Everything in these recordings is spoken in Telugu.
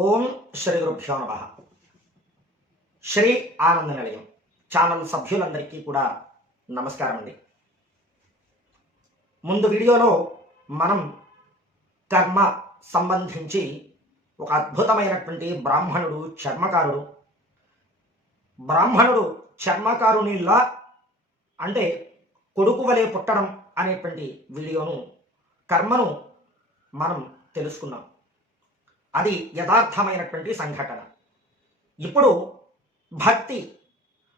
ఓం శ్రీ గురుభ్యో నమః. శ్రీ ఆనంద నిలయం ఛానల్ సభ్యులందరికీ కూడా నమస్కారం అండి. ముందు వీడియోలో మనం కర్మ సంబంధించి ఒక అద్భుతమైనటువంటి బ్రాహ్మణుడు చర్మకారునిలా అంటే కొడుకు వలె పుట్టడం అనేటువంటి వీడియోను కర్మను మనం తెలుసుకున్నాం. అది యథార్థమైనటువంటి సంఘటన. ఇప్పుడు భక్తి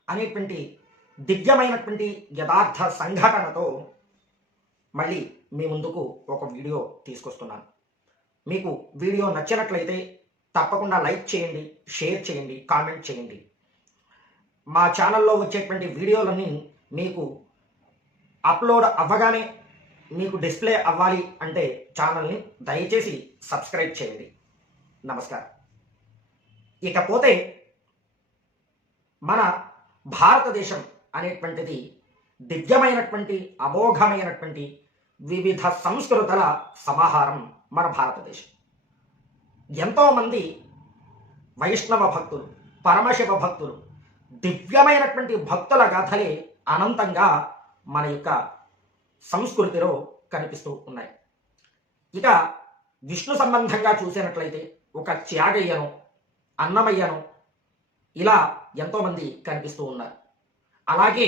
అనేటువంటి దివ్యమైనటువంటి యథార్థ సంఘటనతో మళ్ళీ మీ ముందుకు ఒక వీడియో తీసుకొస్తున్నాను. మీకు వీడియో నచ్చినట్లయితే తప్పకుండా లైక్ చేయండి, షేర్ చేయండి, కామెంట్ చేయండి. మా ఛానల్లో వచ్చేటువంటి వీడియోలన్నీ మీకు అప్లోడ్ అవ్వగానే మీకు డిస్ప్లే అవ్వాలి అంటే ఛానల్ని దయచేసి సబ్స్క్రైబ్ చేయండి. నమస్కారం. ఇకపోతే మన భారతదేశం అనేటువంటిది దివ్యమైనటువంటి అమోఘమైనటువంటి వివిధ సంస్కృతుల సమాహారం. మన భారతదేశం ఎంతోమంది వైష్ణవ భక్తులు, పరమశివ భక్తులు, దివ్యమైనటువంటి భక్తుల గాథలే అనంతంగా మన యొక్క సంస్కృతిలో కనిపిస్తూ ఉన్నాయి. ఇక విష్ణు సంబంధంగా చూసినట్లయితే ఒక త్యాగయ్యను, అన్నమయ్యను ఇలా ఎంతోమంది కనిపిస్తూ ఉన్నారు. అలాగే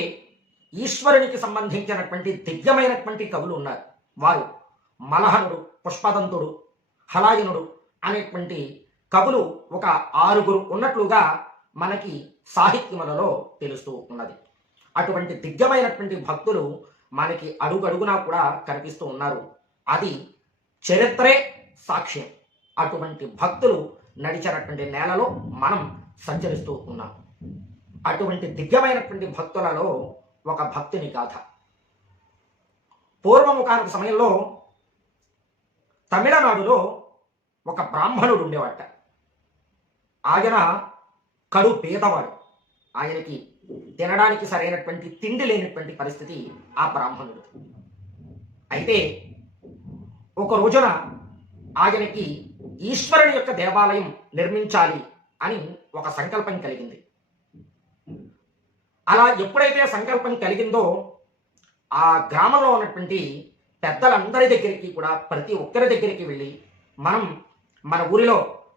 ఈశ్వరునికి సంబంధించినటువంటి దివ్యమైనటువంటి కవులు ఉన్నారు. వారు మలహనుడు, పుష్పదంతుడు, హలాయనుడు అనేటువంటి కవులు ఒక 6 ఉన్నట్లుగా మనకి సాహిత్యములలో తెలుస్తూ ఉన్నది. అటువంటి దివ్యమైనటువంటి భక్తులు మనకి అడుగడుగునా కూడా కనిపిస్తూ ఉన్నారు. అది చరిత్రే సాక్ష్యం. అటువంటి భక్తులు నడిచినటువంటి నేలలో మనం సంచరిస్తూ ఉన్నాం. అటువంటి దివ్యమైనటువంటి భక్తులలో ఒక భక్తుని గాథ. పూర్వముఖానికి సమయంలో తమిళనాడులో ఒక బ్రాహ్మణుడు ఉండేవాట. ఆయన కడు పేదవాడు. ఆయనకి తినడానికి సరైనటువంటి తిండి లేనటువంటి పరిస్థితి ఆ బ్రాహ్మణుడు. అయితే ఒక రోజున ఆయనకి ఈశ్వరుని యొక్క దేవాలయం నిర్మించాలి అని ఒక సంకల్పం కలిగింది. అలా ఎప్పుడైతే సంకల్పం కలిగిందో ఆ గ్రామంలో ఉన్నటువంటి పెద్దలందరి దగ్గరికి కూడా ప్రతి ఒక్కరి దగ్గరికి వెళ్ళి మనం మన ఊరిలో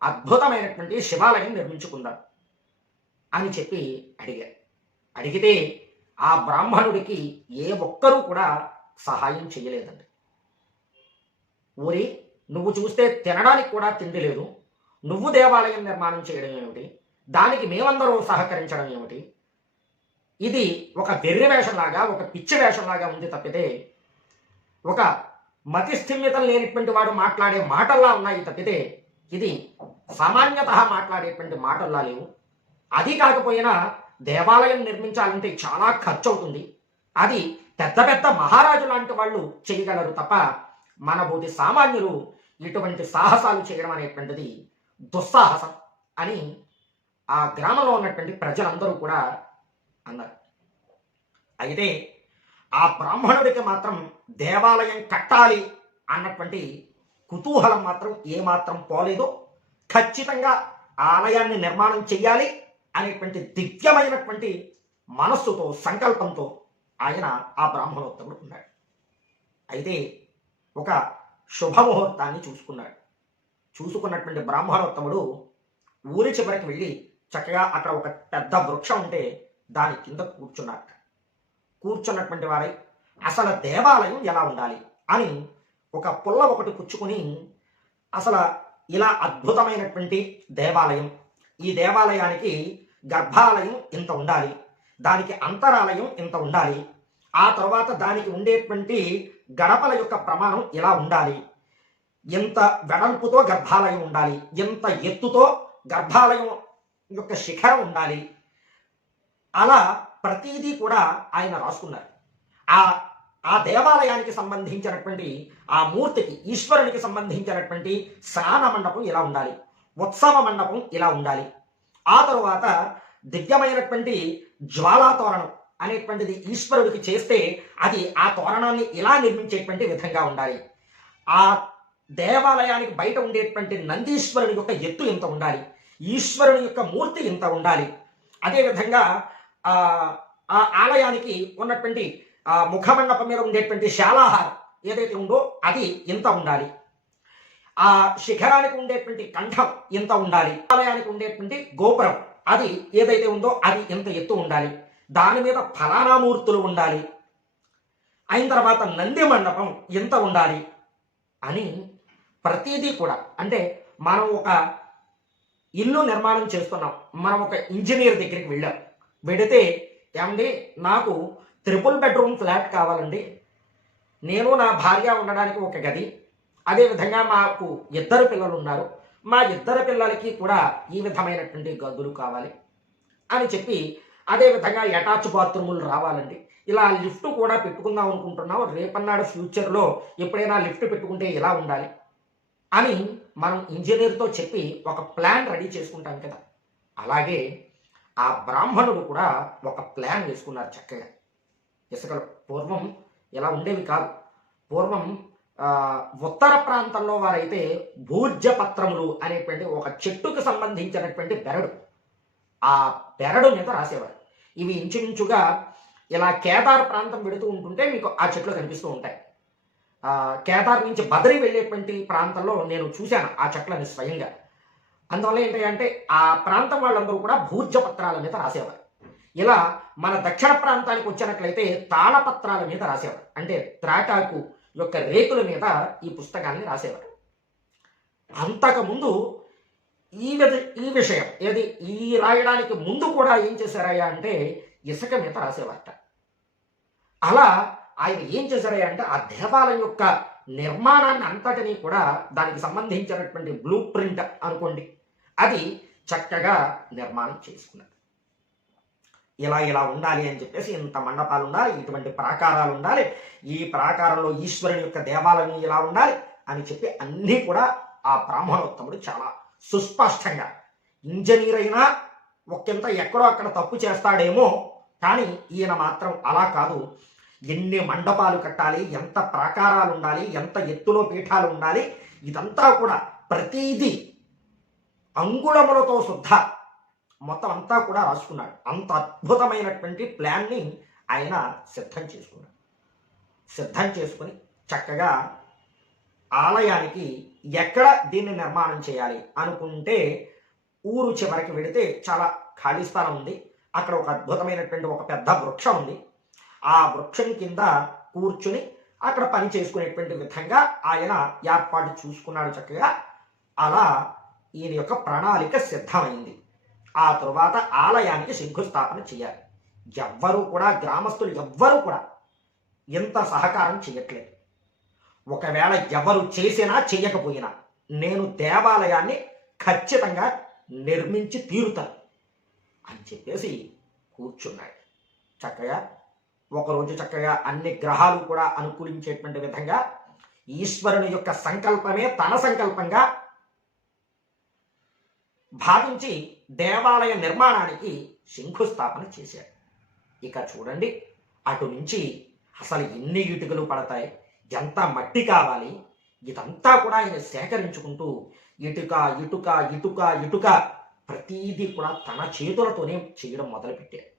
అద్భుతమైనటువంటి శివాలయం నిర్మించుకుందాం అని చెప్పి అడిగారు. అడిగితే ఆ బ్రాహ్మణుడికి ఏ ఒక్కరూ కూడా సహాయం చేయలేదండి. ఊరి నువ్వు చూస్తే తినడానికి కూడా తిండి లేదు, నువ్వు దేవాలయం నిర్మాణం చేయడం ఏమిటి, దానికి మేమందరూ సహకరించడం ఏమిటి, ఇది ఒక వెర్రి వేషంలాగా, ఒక పిచ్చి వేషంలాగా ఉంది తప్పితే ఒక మతిస్థిమ్యతం లేనిటువంటి వాడు మాట్లాడే మాటల్లా ఉన్నాయి తప్పితే ఇది సామాన్యత మాట్లాడేటువంటి మాటల్లా లేవు. అది కాకపోయినా దేవాలయం నిర్మించాలంటే చాలా ఖర్చు అవుతుంది. అది పెద్ద పెద్ద మహారాజు లాంటి వాళ్ళు చేయగలరు తప్ప మన బోటి సామాన్యులు ఇటువంటి సాహసాలు చేయడం అనేటువంటిది దుస్సాహసం అని ఆ గ్రామంలో ఉన్నటువంటి ప్రజలందరూ కూడా అన్నారు. అయితే ఆ బ్రాహ్మణుడికి మాత్రం దేవాలయం కట్టాలి అన్నటువంటి కుతూహలం మాత్రం ఏమాత్రం పోలేదు. ఖచ్చితంగా ఆలయాన్ని నిర్మాణం చెయ్యాలి అనేటువంటి దివ్యమైనటువంటి మనస్సుతో, సంకల్పంతో ఆయన ఆ బ్రాహ్మణోత్తముడు ఉన్నాడు. అయితే ఒక శుభముహూర్తాన్ని చూసుకున్నటువంటి బ్రాహ్మణోత్తముడు ఊరి చివరికి వెళ్ళి చక్కగా అక్కడ ఒక పెద్ద వృక్షం ఉంటే దాని కింద కూర్చున్నటువంటి వారై అసలు దేవాలయం ఎలా ఉండాలి అని ఒక పుల్ల ఒకటి పుచ్చుకుని అసలు ఇలా అద్భుతమైనటువంటి దేవాలయం, ఈ దేవాలయానికి గర్భాలయం ఇంత ఉండాలి, దానికి అంతరాలయం ఇంత ఉండాలి, ఆ తర్వాత దానికి ఉండేటువంటి గడపల యొక్క ప్రమాణం ఇలా ఉండాలి, ఎంత వెడల్పుతో గర్భాలయం ఉండాలి, ఎంత ఎత్తుతో గర్భాలయం యొక్క శిఖరం ఉండాలి, అలా ప్రతిదీ కూడా ఆయన రాసుకున్నారు. ఆ దేవాలయానికి సంబంధించినటువంటి ఆ మూర్తికి, ఈశ్వరునికి సంబంధించినటువంటి స్నాన మండపం ఇలా ఉండాలి, ఉత్సవ మండపం ఇలా ఉండాలి, ఆ తరువాత దివ్యమైనటువంటి జ్వాలా తోరణం అనేటువంటిది ఈశ్వరుడికి చేస్తే అది ఆ తోరణాన్ని ఇలా నిర్మించేటువంటి విధంగా ఉండాలి, ఆ దేవాలయానికి బయట ఉండేటువంటి నందీశ్వరుని యొక్క ఎత్తు ఇంత ఉండాలి, ఈశ్వరుని యొక్క మూర్తి ఇంత ఉండాలి. అదేవిధంగా ఆ ఆ ఆలయానికి ఉన్నటువంటి ముఖమండపం మీద ఉండేటువంటి శాలాహారం ఏదైతే ఉందో అది ఇంత ఉండాలి, ఆ శిఖరానికి ఉండేటువంటి కంఠం ఇంత ఉండాలి, ఆలయానికి ఉండేటువంటి గోపురం అది ఏదైతే ఉందో అది ఇంత ఎత్తు ఉండాలి, దాని మీద ఫలానా మూర్తులు ఉండాలి, అయిన తర్వాత నంది మండపం ఇంత ఉండాలి అని ప్రతిదీ కూడా. అంటే మనం ఒక ఇల్లు నిర్మాణం చేస్తున్నాం, మనం ఒక ఇంజనీర్ దగ్గరికి వెళ్ళాం, వెడితే ఏమండి నాకు 3 బెడ్రూమ్ ఫ్లాట్ కావాలండి, నేను నా భార్య ఉండడానికి ఒక గది, అదేవిధంగా మాకు 2 పిల్లలు ఉన్నారు, మా 2 పిల్లలకి కూడా ఈ విధమైనటువంటి గదులు కావాలి అని చెప్పి, అదేవిధంగా అటాచ్ బాత్రూములు రావాలండి, ఇలా లిఫ్ట్ కూడా పెట్టుకుందాం అనుకుంటున్నాం, రేపన్నాడు ఫ్యూచర్లో ఎప్పుడైనా లిఫ్ట్ పెట్టుకుంటే ఇలా ఉండాలి అని మనం ఇంజనీర్తో చెప్పి ఒక ప్లాన్ రెడీ చేసుకుంటాం కదా. అలాగే ఆ బ్రాహ్మణుడు కూడా ఒక ప్లాన్ వేసుకున్నారు చక్కగా. ఇసుకలు పూర్వం ఇలా ఉండేవి కాదు. పూర్వం ఉత్తర ప్రాంతంలో వారైతే భూర్జపత్రములు అనేటువంటి ఒక చెట్టుకు సంబంధించినటువంటి బెరడు, ఆ బెరడు మీద రాసేవారు. ఇవి ఇంచుమించుగా ఇలా కేదార్ ప్రాంతం పెడుతూ ఉంటుంటే మీకు ఆ చెట్లు కనిపిస్తూ ఉంటాయి. కేదార్ నుంచి బదరి వెళ్ళేటువంటి ప్రాంతంలో నేను చూశాను ఆ చెట్లని స్వయంగా. అందువల్ల ఏంటంటే ఆ ప్రాంతం వాళ్ళందరూ కూడా భూర్జపత్రాల మీద రాసేవారు. ఇలా మన దక్షిణ ప్రాంతానికి వచ్చినట్లయితే తాళపత్రాల మీద రాసేవారు, అంటే త్రాటాకు యొక్క రేకుల మీద ఈ పుస్తకాన్ని రాసేవారు. అంతకుముందు ఈ విషయం ఏది ఈ రాయడానికి ముందు కూడా ఏం చేశారయ్యా అంటే ఇసుక మీద రాసేవారట. అలా ఆయన ఏం చేశారయ్యా అంటే ఆ దేవాలయం యొక్క నిర్మాణాన్ని అంతటినీ కూడా దానికి సంబంధించినటువంటి బ్లూ ప్రింట్ అనుకోండి అది చక్కగా నిర్మాణం చేసుకున్నారు. ఇలా ఉండాలి అని చెప్పేసి ఇంత మండపాలు ఉండాలి, ఇటువంటి ప్రాకారాలు ఉండాలి, ఈ ప్రాకారంలో ఈశ్వరుని యొక్క దేవాలయం ఇలా ఉండాలి అని చెప్పి అన్నీ కూడా ఆ బ్రాహ్మణోత్తముడు చాలా సుస్పష్టంగా, ఇంజనీర్ అయినా ఒకంత ఎక్కడో అక్కడ తప్పు చేస్తాడేమో కానీ ఈయన మాత్రం అలా కాదు, ఎన్ని మండపాలు కట్టాలి, ఎంత ప్రాకారాలు ఉండాలి, ఎంత ఎత్తులో పీఠాలు ఉండాలి, ఇదంతా కూడా ప్రతీదీ అంగుళములతో శుద్ధ మొత్తం అంతా కూడా రాసుకున్నాడు. అంత అద్భుతమైనటువంటి ప్లాన్ని ఆయన సిద్ధం చేసుకున్నాడు. సిద్ధం చేసుకుని చక్కగా ఆలయానికి ఎక్కడ దీన్ని నిర్మాణం చేయాలి అనుకుంటే ఊరు చివరికి వెళితే చాలా ఖాళీ స్థలం ఉంది, అక్కడ ఒక అద్భుతమైనటువంటి ఒక పెద్ద వృక్షం ఉంది, ఆ వృక్షం కింద కూర్చుని అక్కడ పని చేసుకునేటువంటి విధంగా ఆయన ఏర్పాటు చూసుకున్నాడు చక్కగా. అలా ఈయన యొక్క ప్రణాళిక సిద్ధమైంది. ఆ తరువాత ఆలయానికి శంకుస్థాపన చేయాలి. ఎవ్వరూ కూడా గ్రామస్తులు ఎవ్వరూ కూడా ఎంత సహకారం చేయట్లేదు. ఒకవేళ ఎవరు చేసినా చెయ్యకపోయినా నేను దేవాలయాన్ని ఖచ్చితంగా నిర్మించి తీరుతాను అని చెప్పేసి కూర్చున్నాడు. చక్కగా ఒకరోజు చక్కగా అన్ని గ్రహాలు కూడా అనుకూలించేటువంటి విధంగా ఈశ్వరుని యొక్క సంకల్పమే తన సంకల్పంగా భావించి దేవాలయ నిర్మాణానికి శంకుస్థాపన చేశాడు. ఇక చూడండి, అటు నుంచి అసలు ఎన్ని ఇటుకలు పడతాయి, ఎంత మట్టి కావాలి, ఇదంతా కూడా ఆయన సేకరించుకుంటూ ఇటుక ఇటుక ఇటుక ఇటుక ప్రతీదీ కూడా తన చేతులతోనే చేయడం మొదలుపెట్టాడు.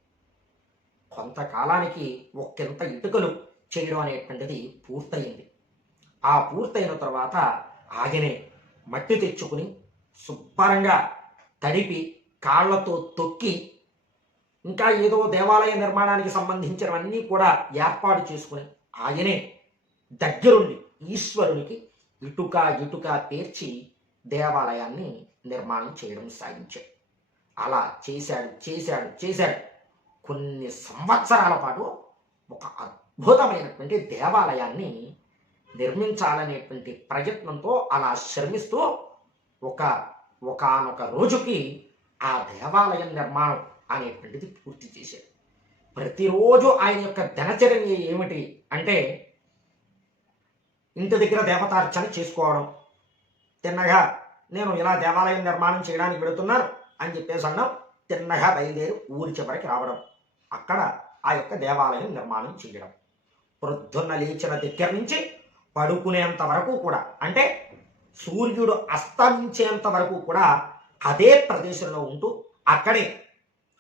కొంతకాలానికి ఒకంత ఇటుకలు చేయడం అనేటువంటిది పూర్తయింది. ఆ పూర్తయిన తర్వాత ఆగనే మట్టి తెచ్చుకుని శుభ్రంగా తడిపి కాళ్లతో తొక్కి ఇంకా ఏదో దేవాలయ నిర్మాణానికి సంబంధించినవన్నీ కూడా ఏర్పాటు చేసుకుని ఆయనే దగ్గరుండి ఈశ్వరునికి ఇటుక ఇటుక పేర్చి దేవాలయాన్ని నిర్మాణం చేయడం సాగించాడు. అలా చేశాడు. కొన్ని సంవత్సరాల పాటు ఒక అద్భుతమైనటువంటి దేవాలయాన్ని నిర్మించాలనేటువంటి ప్రయత్నంతో అలా శ్రమిస్తూ ఒకానొక రోజుకి ఆ దేవాలయం నిర్మాణం అనేటువంటిది పూర్తి చేశాడు. ప్రతిరోజు ఆయన యొక్క దినచర్య ఏమిటి అంటే ఇంటి దగ్గర దేవతార్చన చేసుకోవడం, తిన్నగా నేను ఇలా దేవాలయం నిర్మాణం చేయడానికి వెళుతున్నాను అని చెప్పేసి అన్నాం, తిన్నగా బయలుదేరి ఊరి చివరికి రావడం, అక్కడ ఆ యొక్క దేవాలయం నిర్మాణం చేయడం, ప్రొద్దున్న లేచిన దగ్గర నుంచి పడుకునేంత వరకు కూడా, అంటే సూర్యుడు అస్తమించేంత వరకు కూడా అదే ప్రదేశంలో ఉంటూ అక్కడే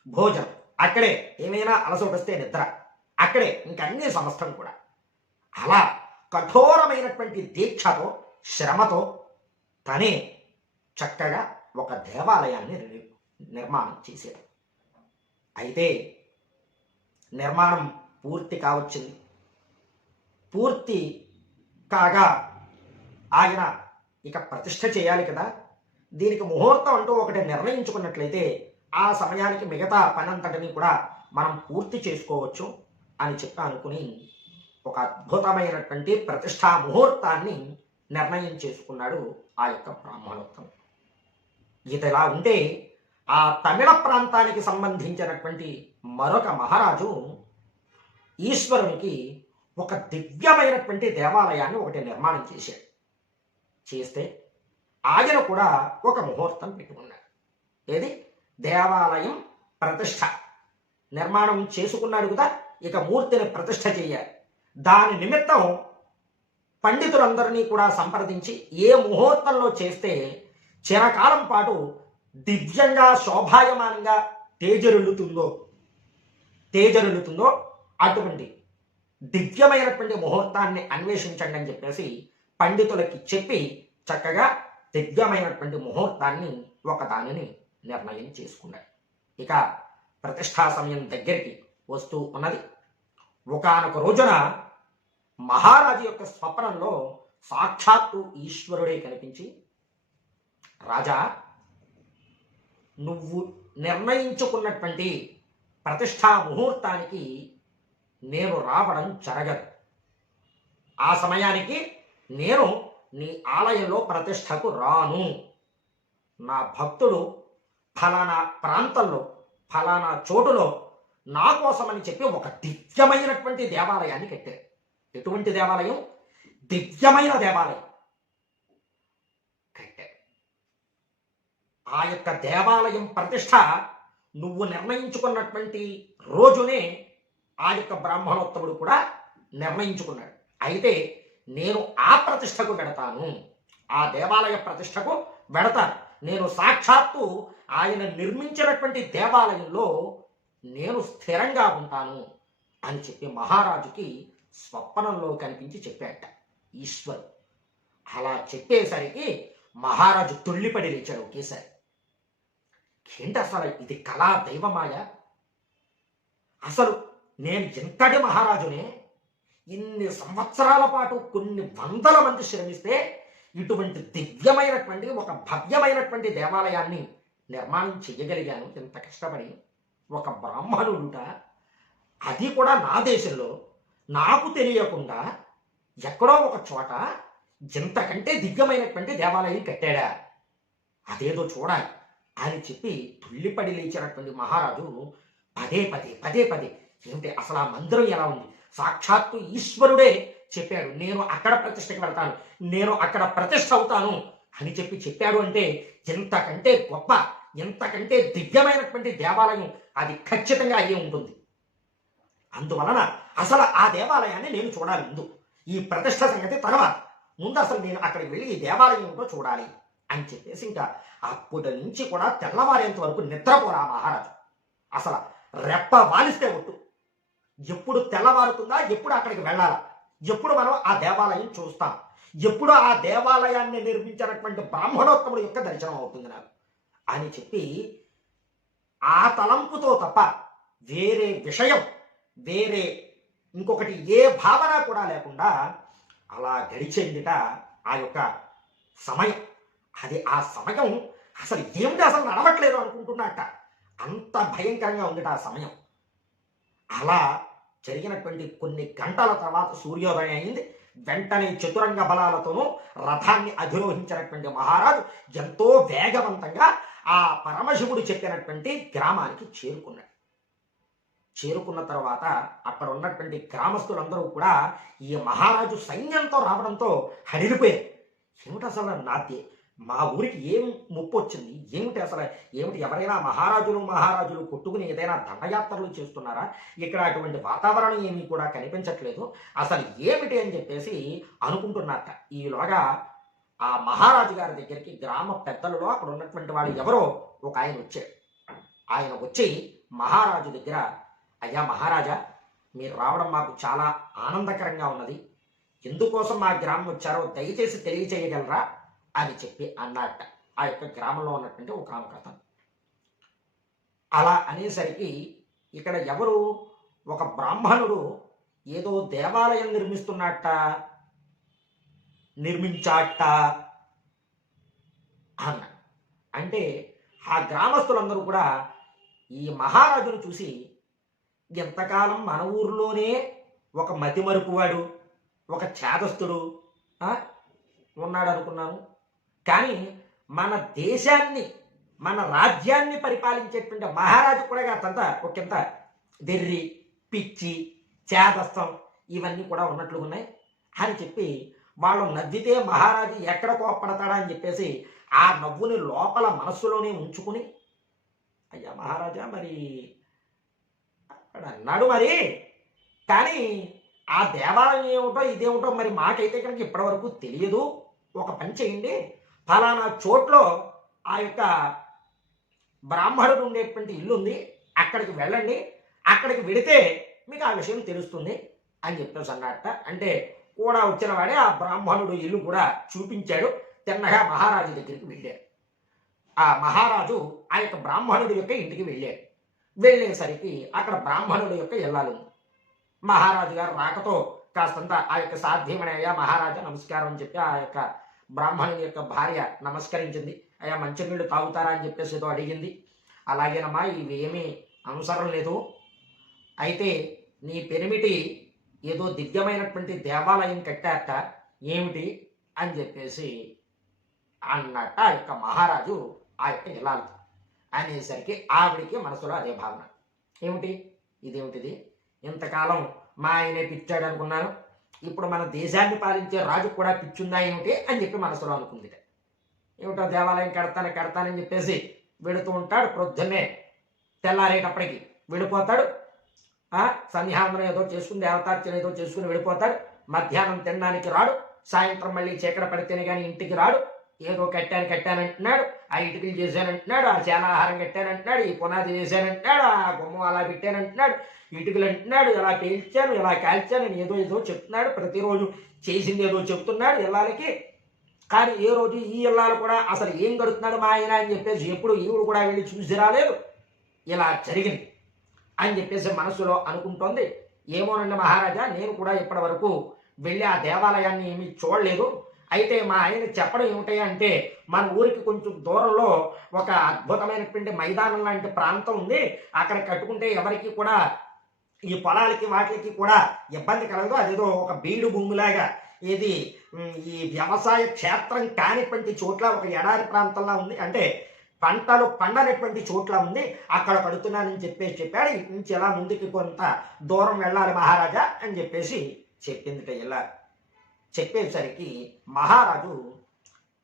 భోజనం, అక్కడే ఏమైనా అలసట వస్తే నిద్ర, అక్కడే ఇంకన్నీ సమస్తం కూడా అలా కఠోరమైనటువంటి దీక్షతో శ్రమతో తనే చక్కగా ఒక దేవాలయాన్ని నిర్మాణం చేశాడు. అయితే నిర్మాణం పూర్తి కావచ్చింది. పూర్తి కాగా ఆయన ఇక ప్రతిష్ఠ చేయాలి కదా, దీనికి ముహూర్తం అంటూ ఒకటి నిర్ణయించుకున్నట్లయితే ఆ సమయానికి మిగతా పనంతటిని కూడా మనం పూర్తి చేసుకోవచ్చు అని చెప్పి అనుకుని ఒక అద్భుతమైనటువంటి ప్రతిష్టా ముహూర్తాన్ని నిర్ణయం చేసుకున్నాడు ఆ యొక్క బ్రాహ్మణోత్తముడు. ఇదిలా ఉంటే ఆ తమిళ ప్రాంతానికి సంబంధించినటువంటి మరొక మహారాజు ఈశ్వరునికి ఒక దివ్యమైనటువంటి దేవాలయాన్ని ఒకటి నిర్మాణం చేశాడు. చేస్తే ఆయన కూడా ఒక ముహూర్తం పెట్టుకున్నాడు. ఏది దేవాలయం ప్రతిష్ఠ నిర్మాణం చేసుకున్నాడు కదా, ఇక మూర్తిని ప్రతిష్ఠ చేయాలి. దాని నిమిత్తం పండితులందరినీ కూడా సంప్రదించి ఏ ముహూర్తంలో చేస్తే చిరకాలం పాటు దివ్యంగా శోభాయమానంగా తేజరులుతుందో అటువంటి దివ్యమైనటువంటి ముహూర్తాన్ని అన్వేషించండి అని చెప్పేసి పండితులకి చెప్పి చక్కగా దివ్యమైనటువంటి ముహూర్తాన్ని ఒకదానిని నిర్ణయం చేసుకున్నాడు. ఇక ప్రతిష్ఠా సమయం దగ్గరికి వస్తూ ఉన్నది. ఒకానొక రోజున మహారాజు యొక్క స్వప్నంలో సాక్షాత్తు ఈశ్వరుడే కనిపించి, రాజా, నువ్వు నిర్ణయించుకున్నటువంటి ప్రతిష్ఠా ముహూర్తానికి నేను రావడం జరగదు. ఆ సమయానికి నేను నీ ఆలయంలో ప్రతిష్టకు రాను. నా భక్తుడు ఫలానా ప్రాంతంలో ఫలానా చోటులో నా కోసమని చెప్పి ఒక దివ్యమైనటువంటి దేవాలయాన్ని కట్టారు. ఎటువంటి దేవాలయం? దివ్యమైన దేవాలయం కట్టారు. ఆ యొక్క దేవాలయం ప్రతిష్ట నువ్వు నిర్ణయించుకున్నటువంటి రోజునే ఆ యొక్క బ్రాహ్మణోత్తముడు కూడా నిర్ణయించుకున్నాడు. అయితే నేను ఆ ప్రతిష్టకు వెడతాను, ఆ దేవాలయ ప్రతిష్టకు వెడతాను. నేను సాక్షాత్తు ఆయన నిర్మించినటువంటి దేవాలయంలో నేను స్థిరంగా ఉంటాను అని చెప్పి మహారాజుకి స్వప్నంలో కనిపించి చెప్పాట ఈశ్వరు. అలా చెప్పేసరికి మహారాజు తుళ్ళిపడి లేచాడు ఒకేసారి. ఏంటి అసలు ఇది కళా దైవమాయ? అసలు నేను ఎంతటి మహారాజునే, ఇన్ని సంవత్సరాల పాటు కొన్ని వందల మంది శ్రమిస్తే ఇటువంటి దివ్యమైనటువంటి ఒక భవ్యమైనటువంటి దేవాలయాన్ని నిర్మాణం చేయగలిగాను ఎంత కష్టపడి. ఒక బ్రాహ్మణుడుట, అది కూడా నా దేశంలో నాకు తెలియకుండా ఎక్కడో ఒక చోట ఇంతకంటే దివ్యమైనటువంటి దేవాలయం కట్టాడా, అదేదో చూడాలి అని చెప్పి తుళ్ళిపడి లేచినటువంటి మహారాజు పదే పదే పదే పదే ఏమిటి అసలు ఆ మందిరం ఎలా ఉంది? సాక్షాత్తు ఈశ్వరుడే చెప్పాడు, నేను అక్కడ ప్రతిష్టకి వెళ్తాను, నేను అక్కడ ప్రతిష్ఠ అవుతాను అని చెప్పి చెప్పాడు. అంటే ఎంతకంటే గొప్ప, ఎంతకంటే దివ్యమైనటువంటి దేవాలయం అది ఖచ్చితంగా అయ్యే ఉంటుంది. అందువలన అసలు ఆ దేవాలయాన్ని నేను చూడాలి. ముందు ఈ ప్రతిష్ట సంగతి తర్వాత, ముందు అసలు నేను అక్కడికి వెళ్ళి ఈ దేవాలయం ఏంటో చూడాలి అని చెప్పేసి ఇంకా అప్పటి నుంచి కూడా తెల్లవారేంత వరకు నిద్రపోరా మహారాజు. అసలు రెప్ప వాలిస్తే ఒట్టు, ఎప్పుడు తెల్లవారుతుందా, ఎప్పుడు అక్కడికి వెళ్ళాలా, ఎప్పుడు మనం ఆ దేవాలయం చూస్తాం, ఎప్పుడు ఆ దేవాలయాన్ని నిర్మించినటువంటి బ్రాహ్మణోత్తముడు యొక్క దర్శనం అవుతుంది నాకు అని చెప్పి ఆ తలంపుతో తప్ప వేరే విషయం, వేరే ఇంకొకటి ఏ భావన కూడా లేకుండా అలా గడిచేందిట ఆ యొక్క సమయం. అది ఆ సమయం అసలు ఏమిటి, అసలు నడవట్లేదు అనుకుంటున్నట్ట, అంత భయంకరంగా ఉందిట ఆ సమయం. అలా జరిగినటువంటి కొన్ని గంటల తర్వాత సూర్యోదయం అయింది. వెంటనే చతురంగ బలాలతోనూ రథాన్ని అధిరోహించినటువంటి మహారాజు ఎంతో వేగవంతంగా ఆ పరమశివుడు చెప్పినటువంటి గ్రామానికి చేరుకున్నాడు. చేరుకున్న తర్వాత అక్కడ ఉన్నటువంటి గ్రామస్తులందరూ కూడా ఈ మహారాజు సైన్యంతో రావడంతో హడిలిపోయారు. ఏమిటి అసలు మా ఊరికి ఏం ముప్పు వచ్చింది, ఏమిటి అసలు, ఏమిటి ఎవరైనా మహారాజులు కొట్టుకుని ఏదైనా దండయాత్రలు చేస్తున్నారా, ఇక్కడ అటువంటి వాతావరణం ఏమీ కూడా కనిపించట్లేదు, అసలు ఏమిటి అని చెప్పేసి అనుకుంటున్నారట. ఈలోగా ఆ మహారాజు గారి దగ్గరికి గ్రామ పెద్దలలో అక్కడ ఉన్నటువంటి వాడు ఎవరో ఒక ఆయన వచ్చాడు. ఆయన వచ్చి మహారాజు దగ్గర, అయ్యా మహారాజా, మీరు రావడం మాకు చాలా ఆనందకరంగా ఉన్నది, ఎందుకోసం మా గ్రామం వచ్చారో దయచేసి తెలియచేయగలరా అని చెప్పి అన్నట్ట ఆ యొక్క గ్రామంలో ఉన్నటువంటి ఒక కథ. అలా అనేసరికి ఇక్కడ ఎవరు, ఒక బ్రాహ్మణుడు ఏదో దేవాలయం నిర్మించాట అన్న. అంటే ఆ గ్రామస్తులందరూ కూడా ఈ మహారాజును చూసి, ఎంతకాలం మన ఊరిలోనే ఒక మతిమరుపువాడు, ఒక చేదస్తుడు ఉన్నాడు అనుకున్నాను, కానీ మన దేశాన్ని మన రాజ్యాన్ని పరిపాలించేటువంటి మహారాజు కూడా కాదంతా ఒకంత దెర్రి, పిచ్చి, చేదస్తం ఇవన్నీ కూడా ఉన్నట్లు ఉన్నాయి అని చెప్పి వాళ్ళు నవ్వితే మహారాజు ఎక్కడ కోప్పడతాడా అని చెప్పేసి ఆ నవ్వుని లోపల మనస్సులోనే ఉంచుకుని, అయ్యా మహారాజా మరి అక్కడ అన్నాడు మరి, కానీ ఆ దేవాలయం ఏమిటో ఇదేమిటో మరి మాకైతే కనుక ఇప్పటివరకు తెలియదు, ఒక పని చేయండి, ఫలానా చోట్లో ఆ యొక్క బ్రాహ్మణుడు ఉండేటువంటి ఇల్లు ఉంది, అక్కడికి వెళ్ళండి, అక్కడికి వెళితే మీకు ఆ విషయం తెలుస్తుంది అని చెప్పేసి అన్నట్ట. అంటే కూడా వచ్చిన వాడే ఆ బ్రాహ్మణుడు ఇల్లు కూడా చూపించాడు. తిన్నగా మహారాజు దగ్గరికి వెళ్ళాడు. ఆ మహారాజు ఆ యొక్క బ్రాహ్మణుడి యొక్క ఇంటికి వెళ్ళాడు. వెళ్ళేసరికి అక్కడ బ్రాహ్మణుడి యొక్క ఇల్లాలు ఉంది. మహారాజు గారు రాకతో కాస్తంత ఆ యొక్క సాధ్యమని, అయ్యా మహారాజా నమస్కారం అని చెప్పి ఆ యొక్క బ్రాహ్మణుని యొక్క భార్య నమస్కరించింది. అయ్యా మంచినీళ్ళు తాగుతారా అని చెప్పేసి ఏదో అడిగింది. అలాగేనమ్మా, ఇవేమీ అవసరం లేదు, అయితే నీ పెనిమిటి ఏదో దివ్యమైనటువంటి దేవాలయం కట్టారట, ఏమిటి అని చెప్పేసి అన్నట్ట ఆ యొక్క మహారాజు ఆ యొక్క ఇల్లాలు అనేసరికి ఆవిడికి మనసులో అదే భావన, ఏమిటి ఇదేమిటిది, ఇంతకాలం మా ఆయనే పిచ్చాడు అనుకున్నాను, ఇప్పుడు మన దేశాన్ని పాలించే రాజు కూడా పిచ్చుందా ఏమిటి అని చెప్పి మనసులో అనుకుంది. ఏమిటో దేవాలయం కడతానని చెప్పేసి వెళుతూ ఉంటాడు. ప్రొద్దున్నే తెల్లారేటప్పటికి వెళ్ళిపోతాడు. సంధ్యావందనం ఏదో చేసుకుని, దేవతార్చన ఏదో చేసుకుని వెళ్ళిపోతాడు. మధ్యాహ్నం తినడానికి రాడు, సాయంత్రం మళ్ళీ చీకట పడితేనే కానీ ఇంటికి రాడు. ఏదో కట్టానంటున్నాడు, ఆ ఇటుకలు చేశానంటున్నాడు, ఆ శాలాహారం కట్టానంటున్నాడు, ఈ పునాది వేశానంటున్నాడు, ఆ గుమ్మం అలా పెట్టానంటున్నాడు, ఇటుకలు అంటున్నాడు, ఇలా పేల్చాను, ఇలా కాల్చాను అని ఏదో చెప్తున్నాడు. ప్రతిరోజు చేసింది ఏదో చెప్తున్నాడు ఇళ్ళకి. కానీ ఏ రోజు ఈ ఇళ్ళాలు కూడా అసలు ఏం గడుతున్నాడు మా ఆయన అని చెప్పేసి ఎప్పుడు ఈవిడు కూడా వెళ్ళి చూసి రాలేదు. ఇలా జరిగింది అని చెప్పేసి మనసులో అనుకుంటోంది. ఏమోనండి మహారాజా, నేను కూడా ఇప్పటి వరకు వెళ్ళి ఆ దేవాలయాన్ని ఏమీ చూడలేదు. అయితే మా ఆయన చెప్పడం ఏమిటి అంటే, మన ఊరికి కొంచెం దూరంలో ఒక అద్భుతమైనటువంటి మైదానం లాంటి ప్రాంతం ఉంది, అక్కడ కట్టుకుంటే ఎవరికి కూడా ఈ పొలాలకి వాటికి కూడా ఇబ్బంది కలగదు, అదేదో ఒక బీడు భూమిలాగా, ఇది ఈ వ్యవసాయ క్షేత్రం కానిటువంటి చోట్ల ఒక ఎడారి ప్రాంతంలో ఉంది, అంటే పంటలు పండనటువంటి చోట్ల ఉంది, అక్కడ కడుతున్నానని చెప్పాడు. ఇటు నుంచి ఎలా ముందుకి కొంత దూరం వెళ్ళాలి మహారాజా అని చెప్పేసి చెప్పింది. ఇలా చెప్పేసరికి మహారాజు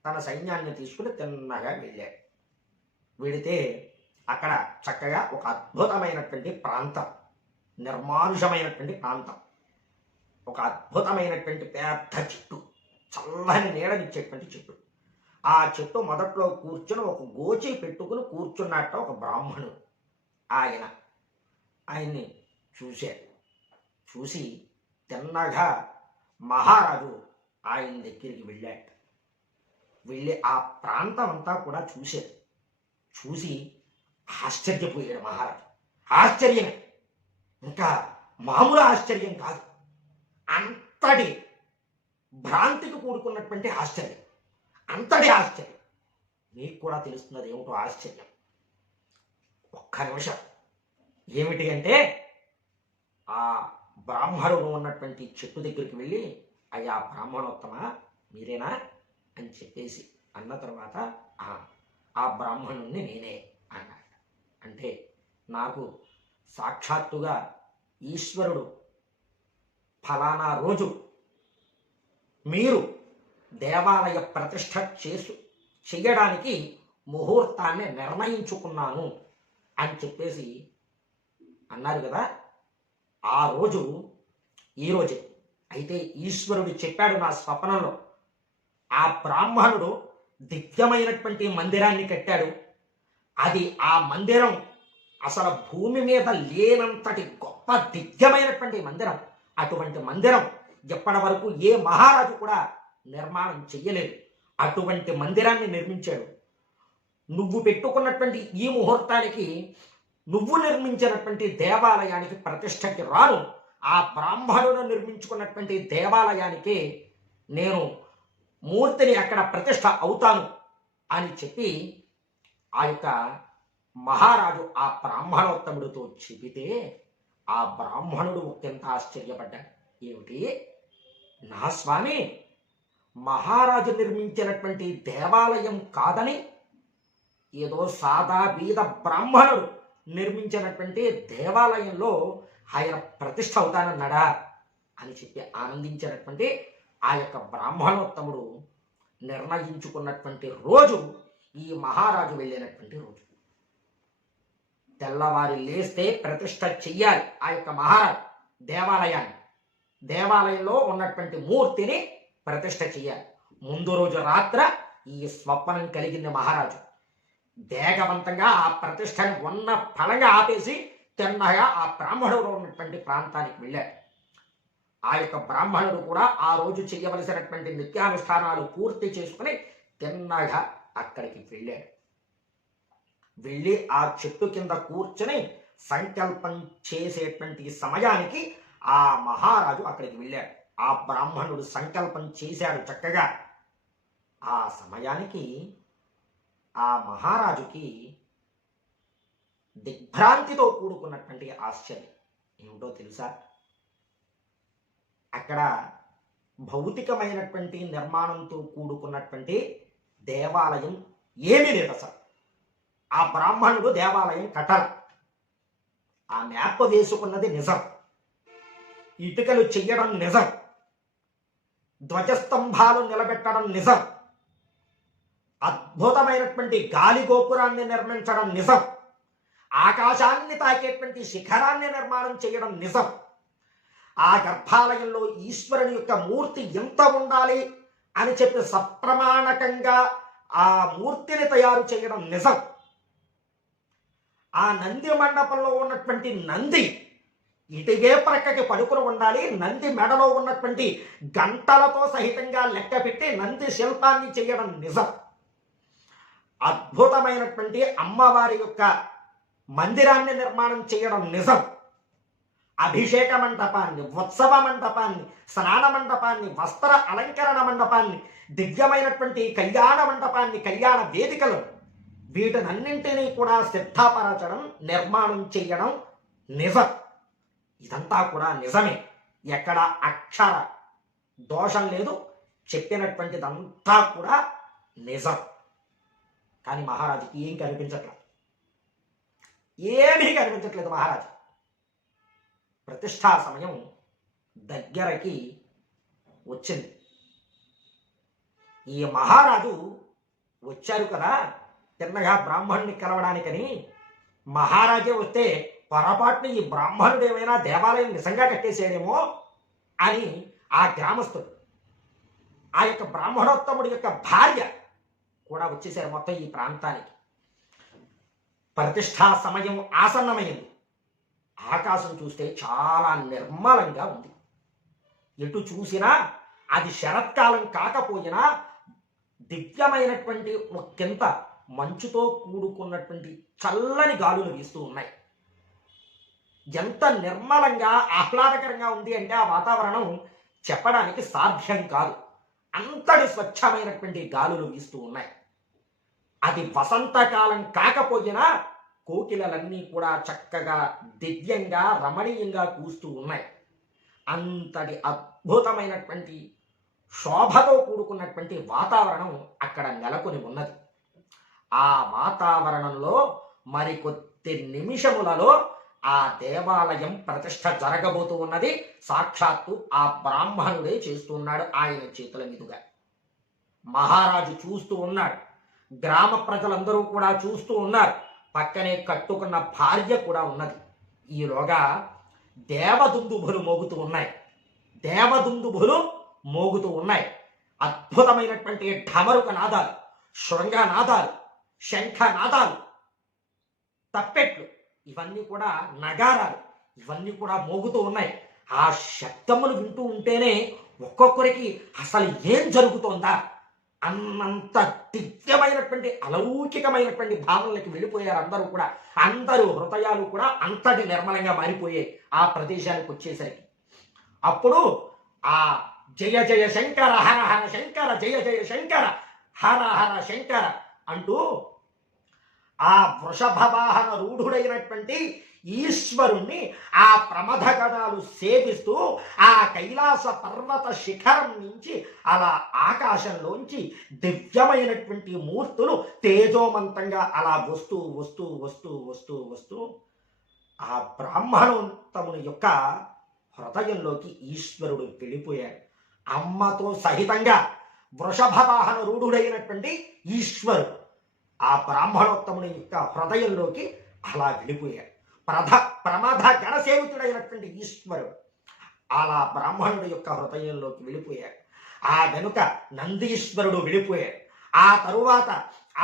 తన సైన్యాన్ని తీసుకుని తిన్నగా వెళ్ళాడు. వెళితే అక్కడ చక్కగా ఒక అద్భుతమైనటువంటి ప్రాంతం, నిర్మానుషమైనటువంటి ప్రాంతం, ఒక అద్భుతమైనటువంటి పెద్ద చెట్టు, చల్లని నీడనిచ్చేటువంటి చెట్టు. ఆ చెట్టు మొదట్లో కూర్చొని ఒక గోచి పెట్టుకుని కూర్చున్నట్ట ఒక బ్రాహ్మణుడు. ఆయన్ని చూశాడు. చూసి తిన్నగా మహారాజు ఆయన దగ్గరికి వెళ్ళాడు. వెళ్ళి ఆ ప్రాంతం అంతా కూడా చూశాడు. చూసి ఆశ్చర్యపోయాడు మహారాజు. ఆశ్చర్యమే, ఇంకా మామూలు ఆశ్చర్యం కాదు, అంతటి భ్రాంతికి కూడుకున్నటువంటి ఆశ్చర్యం, అంతటి ఆశ్చర్యం. మీకు కూడా తెలుస్తున్నది ఏమిటో ఆశ్చర్యం. ఒక్క నిమిషం. ఏమిటి అంటే, ఆ బ్రాహ్మణుడు ఉన్నటువంటి చెట్టు దగ్గరికి వెళ్ళి, అయ్యా బ్రాహ్మణోత్తమ మీరేనా అని చెప్పేసి అన్న తర్వాత, ఆ బ్రాహ్మణుణ్ణి నేనే అన్నాడు. అంటే నాకు సాక్షాత్తుగా ఈశ్వరుడు ఫలానా రోజు మీరు దేవాలయ ప్రతిష్ఠ చెయ్యడానికి ముహూర్తాన్ని నిర్ణయించుకున్నాను అని చెప్పేసి అన్నారు కదా. ఆ రోజు ఈరోజే. అయితే ఈశ్వరుడు చెప్పాడు నా స్వప్నంలో, ఆ బ్రాహ్మణుడు దివ్యమైనటువంటి మందిరాన్ని కట్టాడు. అది ఆ మందిరం అసలు భూమి మీద లేనంతటి గొప్ప దివ్యమైనటువంటి మందిరం. అటువంటి మందిరం ఎప్పటి వరకు ఏ మహారాజు కూడా నిర్మాణం చెయ్యలేదు. అటువంటి మందిరాన్ని నిర్మించాడు. నువ్వు పెట్టుకున్నటువంటి ఈ ముహూర్తానికి, నువ్వు నిర్మించినటువంటి దేవాలయానికి ప్రతిష్టకి రాను. ఆ బ్రాహ్మణుడు నిర్మించుకున్నటువంటి దేవాలయానికి నేను మూర్తిని అక్కడ ప్రతిష్ట అవుతాను అని చెప్పి ఆ యొక్క మహారాజు ఆ బ్రాహ్మణోత్తముడితో చెబితే ఆ బ్రాహ్మణుడు ఒకంత ఆశ్చర్యపడ్డాడు. ఏమిటి, నా స్వామి మహారాజు నిర్మించినటువంటి దేవాలయం కాదని ఏదో సాదా బీద బ్రాహ్మణుడు నిర్మించినటువంటి దేవాలయంలో ఆయన ప్రతిష్ఠ అవుతానన్నాడా అని చెప్పి ఆనందించినటువంటి ఆ యొక్క బ్రాహ్మణోత్తముడు నిర్ణయించుకున్నటువంటి రోజు ఈ మహారాజు వెళ్ళినటువంటి రోజు. తెల్లవారి లేస్తే ప్రతిష్ఠ చెయ్యాలి ఆ యొక్క మహారాజు దేవాలయాన్ని. దేవాలయంలో ఉన్నటువంటి మూర్తిని ప్రతిష్ఠ చెయ్యాలి. ముందు రోజు రాత్ర ఈ స్వప్నం కలిగింది మహారాజు. వేగవంతంగా ఆ ప్రతిష్టని ఉన్న ఫలంగా ఆపేసి తిన్నగా ఆ బ్రాహ్మణుడు ఉన్నటువంటి ప్రాంతానికి వెళ్ళాడు. ఆ యొక్క బ్రాహ్మణుడు కూడా ఆ రోజు చేయవలసినటువంటి నిత్యానుష్ఠానాలు పూర్తి చేసుకుని తిన్నగా అక్కడికి వెళ్ళాడు. వెళ్ళి ఆ చెట్టు కింద కూర్చొని సంకల్పం చేసేటువంటి సమయానికి ఆ మహారాజు అక్కడికి వెళ్ళాడు. ఆ బ్రాహ్మణుడు సంకల్పం చేశాడు చక్కగా. ఆ సమయానికి ఆ మహారాజుకి దిగ్భ్రాంతితో కూడుకున్నటువంటి ఆశ్చర్యం ఏమిటో తెలుసా? అక్కడ భౌతికమైనటువంటి నిర్మాణంతో కూడుకున్నటువంటి దేవాలయం ఏమీ లేదు అసలు. ఆ బ్రాహ్మణుడు దేవాలయం కట్టల. ఆ మ్యాప్ వేసుకున్నది నిజం, ఇటుకలు చెయ్యడం నిజం, ధ్వజస్తంభాలు నిలబెట్టడం నిజం, అద్భుతమైనటువంటి గాలి గోపురాన్ని నిర్మించడం నిజం, ఆకాశాన్ని తాకేటువంటి శిఖరాన్ని నిర్మాణం చేయడం నిజం, ఆ గర్భాలయంలో ఈశ్వరుని యొక్క మూర్తి ఎంత ఉండాలి అని చెప్పి సప్రమాణకంగా ఆ మూర్తిని తయారు చేయడం నిజం. ఆ నంది మండపంలో ఉన్నటువంటి నంది ఇటుగే ప్రక్కకి పడుకుని ఉండాలి. నంది మెడలో ఉన్నటువంటి గంటలతో సహితంగా లెక్క పెట్టి నంది శిల్పాన్ని చేయడం నిజం. అద్భుతమైనటువంటి అమ్మవారి యొక్క మందిరాన్ని నిర్మాణం చేయడం నిజం. అభిషేక మండపాన్ని, ఉత్సవ మండపాన్ని, స్నాన మండపాన్ని, వస్త్ర అలంకరణ మండపాన్ని, దివ్యమైనటువంటి కళ్యాణ మండపాన్ని, కళ్యాణ వేదికలు, వీటినన్నింటినీ కూడా సిద్ధపరచడం, నిర్మాణం చేయడం నిజం. ఇదంతా కూడా నిజమే. ఎక్కడ అక్షర దోషం లేదు. చెప్పినటువంటిదంతా కూడా నిజం. కానీ మహారాజుకి ఏం కనిపించట్లేదు, ఏమీ కనిపించట్లేదు. మహారాజు ప్రతిష్ఠా సమయం దగ్గరకి వచ్చింది. ఈ మహారాజు వచ్చారు కదా తిన్నగా బ్రాహ్మణుని కలవడానికని. మహారాజే వస్తే పొరపాటుని ఈ బ్రాహ్మణుడు ఏమైనా దేవాలయం నిజంగా కట్టేసాడేమో అని ఆ గ్రామస్తుడు, ఆ యొక్క బ్రాహ్మణోత్తముడి యొక్క భార్య కూడా వచ్చేసారు మొత్తం ఈ ప్రాంతానికి. ప్రతిష్ఠా సమయం ఆసన్నమైంది. ఆకాశం చూస్తే చాలా నిర్మలంగా ఉంది. ఎటు చూసినా అది శరత్కాలం కాకపోయినా దివ్యమైనటువంటి ఒకంత మంచుతో కూడుకున్నటువంటి చల్లని గాలులు వీస్తూ ఉన్నాయి. ఎంత నిర్మలంగా ఆహ్లాదకరంగా ఉంది అంటే ఆ వాతావరణం చెప్పడానికి సాధ్యం కాదు. అంతటి స్వచ్ఛమైనటువంటి గాలులు వీస్తూ ఉన్నాయి. అది వసంతకాలం కాకపోయినా కోకిలలన్నీ కూడా చక్కగా దివ్యంగా రమణీయంగా కూస్తూ ఉన్నాయి. అంతటి అద్భుతమైనటువంటి శోభతో కూడుకున్నటువంటి వాతావరణం అక్కడ నెలకొని ఉన్నది. ఆ వాతావరణంలో మరికొద్ది నిమిషములలో ఆ దేవాలయం ప్రతిష్ఠ జరగబోతూ ఉన్నది. సాక్షాత్తు ఆ బ్రాహ్మణుడే చేస్తున్నాడు ఆయన చేతుల మీదుగా. మహారాజు చూస్తూ ఉన్నాడు, గ్రామ ప్రజలందరూ కూడా చూస్తూ ఉన్నారు. పక్కనే కట్టుకున్న భార్య కూడా ఉన్నది. ఈలోగా దేవదుందుభులు మోగుతూ ఉన్నాయి. అద్భుతమైనటువంటి ఢమరుక నాదాలు, శృంగనాదాలు, శంఖనాదాలు, తప్పెట్లు, ఇవన్నీ కూడా నగారాలు, ఇవన్నీ కూడా మోగుతూ ఉన్నాయి. ఆ శబ్దములు వింటూ ఉంటేనే ఒక్కొక్కరికి అసలు ఏం జరుగుతోందా అన్నంత దివ్యమైనటువంటి అలౌకికమైనటువంటి భావనలకి వెళ్ళిపోయారు అందరూ కూడా. అందరూ హృదయాలు కూడా అంతటి నిర్మలంగా మారిపోయాయి ఆ ప్రదేశానికి వచ్చేసరికి. అప్పుడు ఆ జయ జయ శంకర హర హర శంకర, జయ జయ శంకర హర హర శంకర అంటూ ఆ వృషభ వాహన రూఢుడైనటువంటి ఈశ్వరుణ్ణి ఆ ప్రమథగణాలు సేవిస్తూ ఆ కైలాస పర్వత శిఖరం నుంచి అలా ఆకాశంలోంచి దివ్యమైనటువంటి మూర్తులు తేజోమంతంగా అలా వస్తూ వస్తూ వస్తూ వస్తూ వస్తూ ఆ బ్రాహ్మణోత్తముని యొక్క హృదయంలోకి ఈశ్వరుడు వెళ్ళిపోయాడు. అమ్మతో సహితంగా వృషభ వాహన రూఢుడైనటువంటి ఈశ్వరుడు ఆ బ్రాహ్మణోత్తముని యొక్క హృదయంలోకి అలా వెళ్ళిపోయాడు. ప్రమథ గణసేవితుడైనటువంటి ఈశ్వరుడు అలా బ్రాహ్మణుడి యొక్క హృదయంలోకి వెళ్ళిపోయాడు. ఆ వెనుక నందీశ్వరుడు వెళ్ళిపోయాడు. ఆ తరువాత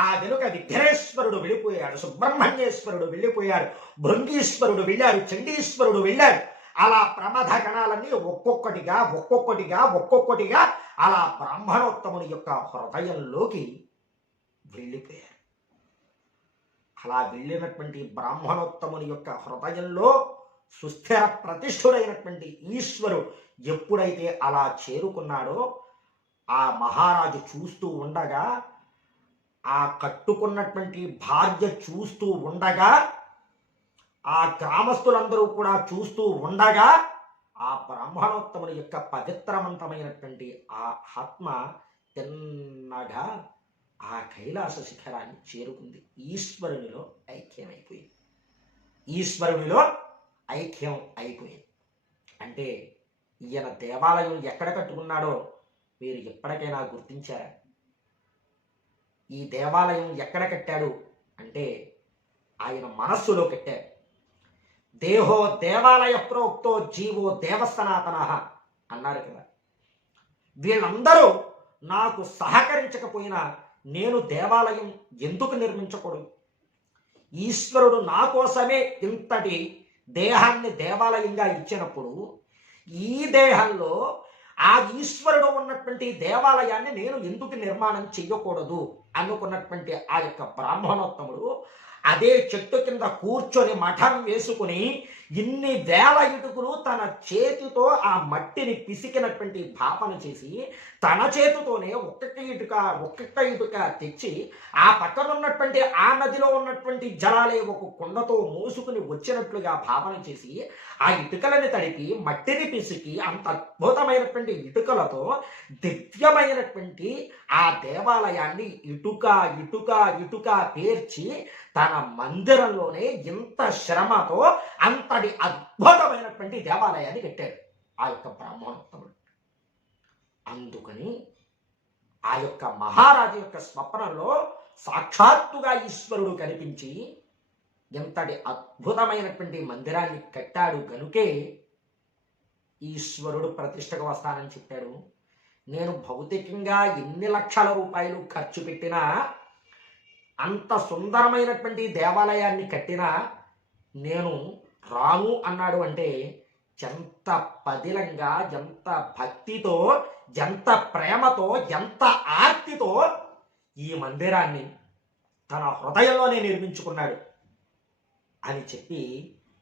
ఆ వెనుక విఘ్నేశ్వరుడు వెళ్ళిపోయాడు, సుబ్రహ్మణ్యేశ్వరుడు వెళ్ళిపోయాడు, భృంగీశ్వరుడు వెళ్ళాడు, చండీశ్వరుడు వెళ్ళాడు. అలా ప్రమథ గణాలన్నీ ఒక్కొక్కటిగా ఒక్కొక్కటిగా ఒక్కొక్కటిగా అలా బ్రాహ్మణోత్తముని యొక్క హృదయంలోకి వెళ్ళిపోయారు. అలా వెళ్ళినటువంటి బ్రాహ్మణోత్తముని యొక్క హృదయంలో సుస్థిర ప్రతిష్ఠుడైనటువంటి ఈశ్వరుడు ఎప్పుడైతే అలా చేరుకున్నాడో ఆ మహారాజు చూస్తూ ఉండగా, ఆ కట్టుకున్నటువంటి భార్య చూస్తూ ఉండగా, ఆ గ్రామస్తులందరూ కూడా చూస్తూ ఉండగా ఆ బ్రాహ్మణోత్తముని యొక్క పవిత్రవంతమైనటువంటి ఆ ఆత్మ తిన్నగా ఆ కైలాస శిఖరాన్ని చేరుకుంది. ఈశ్వరునిలో ఐక్యమైపోయింది. ఈశ్వరునిలో ఐక్యం అయిపోయింది. అంటే ఈయన దేవాలయం ఎక్కడ కట్టుకున్నాడో మీరు ఎప్పటికైనా గుర్తించారా? ఈ దేవాలయం ఎక్కడ కట్టాడు అంటే ఆయన మనస్సులో కట్టాడు. దేహో దేవాలయ ప్రోక్తో జీవో దేవస్థానాతన అన్నారు కదా. వీళ్ళందరూ నాకు సహకరించకపోయినా నేను దేవాలయం ఎందుకు నిర్మించకూడదు? ఈశ్వరుడు నా కోసమే ఇంతటి దేహాన్ని దేవాలయంగా ఇచ్చినప్పుడు ఈ దేహంలో ఆ ఈశ్వరుడు ఉన్నటువంటి దేవాలయాన్ని నేను ఎందుకు నిర్మాణం చెయ్యకూడదు అనుకున్నటువంటి ఆ యొక్క బ్రాహ్మణోత్తముడు అదే చెట్టు కింద కూర్చొని మఠం వేసుకుని ఇన్ని వేల ఇటుకులు తన చేతితో ఆ మట్టిని పిసికినటువంటి భావన చేసి తన చేతితోనే ఒక్కొక్క ఇటుక తెచ్చి ఆ పక్కన ఉన్నటువంటి ఆ నదిలో ఉన్నటువంటి జలాలే ఒక కుండతో మోసుకుని వచ్చినట్లుగా భావన చేసి ఆ ఇటుకలని తడిపి మట్టిని పిసికి అంత అద్భుతమైనటువంటి ఇటుకలతో దివ్యమైనటువంటి ఆ దేవాలయాన్ని ఇటుక ఇటుక ఇటుక పేర్చి తన మందిరంలోనే ఇంత శ్రమతో అంతటి అద్భుతమైనటువంటి దేవాలయాన్ని కట్టాడు ఆ యొక్క బ్రాహ్మణోత్తముడు. అందుకని ఆ యొక్క మహారాజు యొక్క స్వప్నంలో సాక్షాత్తుగా ఈశ్వరుడు కనిపించి ఎంతటి అద్భుతమైనటువంటి మందిరాన్ని కట్టాడు గనుకే ఈశ్వరుడు ప్రతిష్టకు వస్తానని చెప్పాడు. నేను భౌతికంగా ఎన్ని లక్షల రూపాయలు ఖర్చు పెట్టినా, అంత సుందరమైనటువంటి దేవాలయాన్ని కట్టినా నేను రాను అన్నాడు. అంటే ఎంత పదిలంగా, ఎంత భక్తితో, ఎంత ప్రేమతో, ఎంత ఆర్తితో ఈ మందిరాన్ని తన హృదయంలోనే నిర్మించుకున్నాడు అని చెప్పి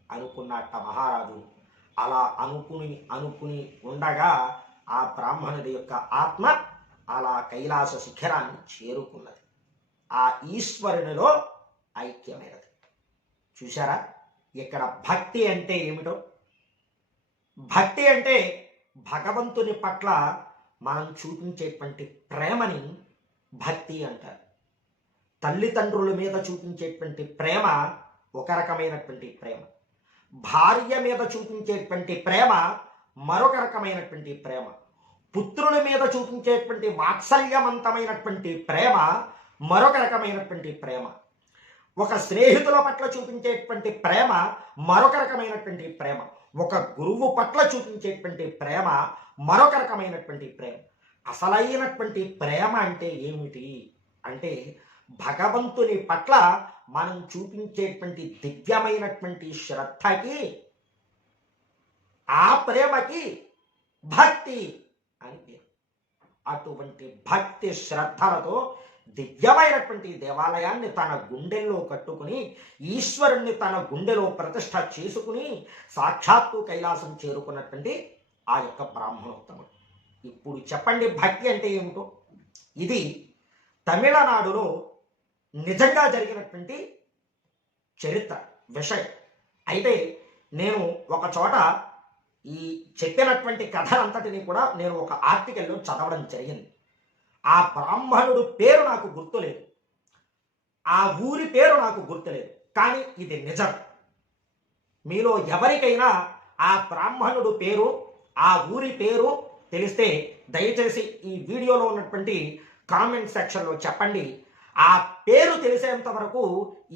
అనుకున్నట్ట మహారాజు. అలా అనుకుని ఉండగా ఆ బ్రాహ్మణుడి యొక్క ఆత్మ అలా కైలాస శిఖరాన్ని చేరుకున్నది. ఆ ఈశ్వరునిలో ఐక్యమైనది. చూశారా ఇక్కడ భక్తి అంటే ఏమిటో? భక్తి అంటే భగవంతుని పట్ల మనం చూపించేటువంటి ప్రేమని భక్తి అంటారు. తల్లిదండ్రుల మీద చూపించేటువంటి ప్రేమ ఒక రకమైనటువంటి ప్రేమ, భార్య మీద చూపించేటువంటి ప్రేమ మరొక రకమైనటువంటి ప్రేమ, పుత్రుల మీద చూపించేటువంటి వాత్సల్యవంతమైనటువంటి ప్రేమ మరొక రకమైనటువంటి ప్రేమ, ఒక స్నేహితుల పట్ల చూపించేటువంటి ప్రేమ మరొక రకమైనటువంటి ప్రేమ, ఒక గురువు పట్ల చూపించేటువంటి ప్రేమ మరొక రకమైనటువంటి ప్రేమ. అసలైనటువంటి ప్రేమ అంటే ఏమిటి అంటే భగవంతుని పట్ల మనం చూపించేటువంటి దివ్యమైనటువంటి శ్రద్ధకి, ఆ ప్రేమకి భక్తి అని పేరు. అటువంటి భక్తి శ్రద్ధలతో దివ్యమైనటువంటి దేవాలయాన్ని తన గుండెల్లో కట్టుకుని, ఈశ్వరుణ్ణి తన గుండెలో ప్రతిష్ఠ చేసుకుని సాక్షాత్తు కైలాసం చేరుకున్నటువంటి ఆ యొక్క బ్రాహ్మణోత్తముడు. ఇప్పుడు చెప్పండి భక్తి అంటే ఏమిటో. ఇది తమిళనాడులో నిజంగా జరిగినటువంటి చరిత్ర విషయం. అయితే నేను ఒక చోట ఈ చెప్పినటువంటి కథనంతటిని కూడా నేను ఒక ఆర్టికల్లో చదవడం జరిగింది. ఆ బ్రాహ్మణుడు పేరు నాకు గుర్తులేదు, ఆ ఊరి పేరు నాకు గుర్తులేదు, కానీ ఇది నిజం. మీలో ఎవరికైనా ఆ బ్రాహ్మణుడు పేరు, ఆ ఊరి పేరు తెలిస్తే దయచేసి ఈ వీడియోలో ఉన్నటువంటి కామెంట్ సెక్షన్లో చెప్పండి. ఆ పేరు తెలిసేంత వరకు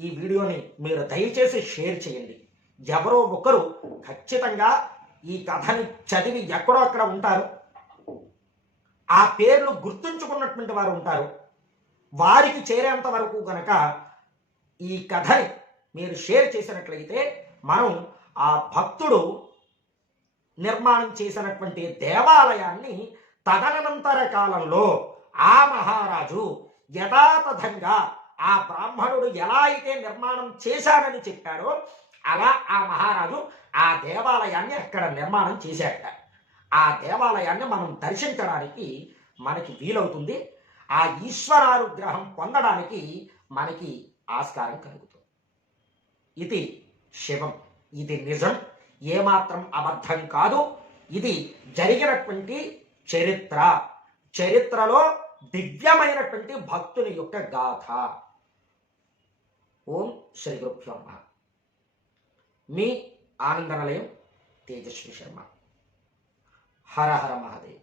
ఈ వీడియోని మీరు దయచేసి షేర్ చేయండి. ఎవరో ఒకరు ఖచ్చితంగా ఈ కథని చదివి ఎక్కడో అక్కడ ఉంటారు, ఆ పేర్లు గుర్తుంచుకున్నటువంటి వారు ఉంటారు. వారికి చేరేంత వరకు కనుక ఈ కథని మీరు షేర్ చేసినట్లయితే మనం ఆ భక్తుడు నిర్మాణం చేసినటువంటి దేవాలయాన్ని తదనంతర కాలంలో ఆ మహారాజు యథాతథంగా ఆ బ్రాహ్మణుడు ఎలా అయితే నిర్మాణం చేశాడని చెప్పాడో అలా ఆ మహారాజు ఆ దేవాలయాన్ని అక్కడ నిర్మాణం చేశాడట. ఆ దేవాలయాన్ని మనం దర్శించడానికి మనకి వీలవుతుంది. ఆ ఈశ్వరానుగ్రహం పొందడానికి మనకి ఆస్కారం కలుగుతుంది. ఇది శివం, ఇది నిజం, ఏమాత్రం అబద్ధం కాదు. ఇది జరిగినటువంటి చరిత్ర, చరిత్రలో దివ్యమైనటువంటి భక్తుని యొక్క గాథ. ఓం శ్రీ గురుభ్యో నమః. మీ ఆనంద నిలయం తేజస్వి శర్మ. హర హర మహాదేవ్.